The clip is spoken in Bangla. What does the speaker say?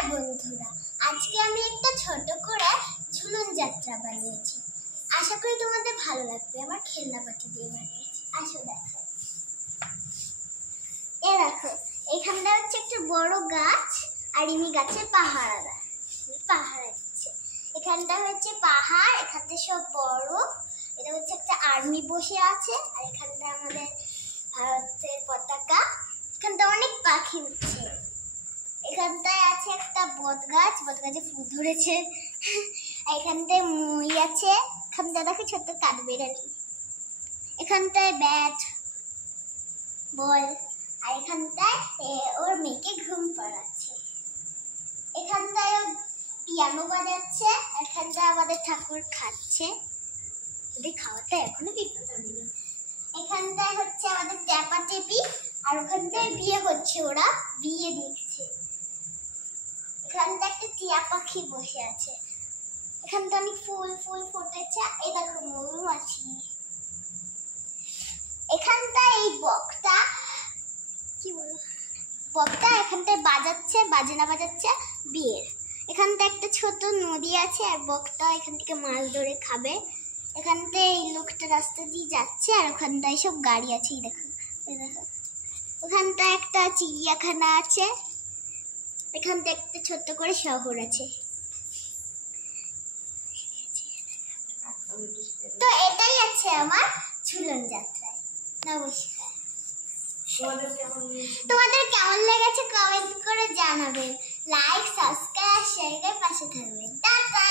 নমস্কার বন্ধুরা, আজকে আমি একটা ছোট করে ঝুলন যাত্রা বানিয়েছি। আশা করি তোমাদের ভালো লাগবে। আমার খেলনাপাতি দিয়ে বানিয়েছি। আসো দেখো। দেখো, এখানটা হচ্ছে একটা বড় গাছ আর ইনি গাছের পাহারা দিচ্ছে। এখানটা হচ্ছে পাহাড়, এখানটা সব বড়। এটা হচ্ছে একটা আর্মি বসে আছে, আর এখানটা আমাদের ভারতের পতাকা। এখানটা অনেক পাখি উঠছে। এখানটায় আছে একটা বট গাছে ফুল ধরেছে। এখানটায় মই আছে, এখানটায় দেখো ছোট্ট কাঠবেড়ালি। এখানটায় ব্যাট বল, আর এখানটায় ওর মেয়েকে ঘুম পাড়াচ্ছে। এখানটায় পিয়ানো বাজাচ্ছে, এখানটায় আমাদের ঠাকুর খাচ্ছে। ওদের খাওয়াটা এখনো বিপদ নেই। এখানটায় হচ্ছে আমাদের ট্যাপা টেপি, আর ওখানটায় বিয়ে হচ্ছে, ওরা বিয়ে দেখছে। এখানটা একটা টিয়া পাখি বসে আছে। এখানটা অনেক ফুল ফুটেছে। এই দেখো মৌমাছি। এখানটা এই বকটা এখানটায় বাজনা বাজাচ্ছে বিয়ের। এখানটা একটা ছোট নদী আছে, আর বকটা এখান থেকে মাছ ধরে খাবে। এখানটায় এই লোকটা রাস্তা দিয়ে যাচ্ছে, আর ওখানটায় সব গাড়ি আছে। এই দেখো ওখানটা একটা চিড়িয়াখানা আছে। এখানটা একটা ছোট্ট করে শহর আছে। তো এটাই আছে আমার ঝুলন যাত্রায়। নমস্কার। তোমাদের কেমন লেগেছে কমেন্ট করে জানাবেন। লাইক, সাবস্ক্রাইব, শেয়ার করে পাশে থাকবেন। টাটা।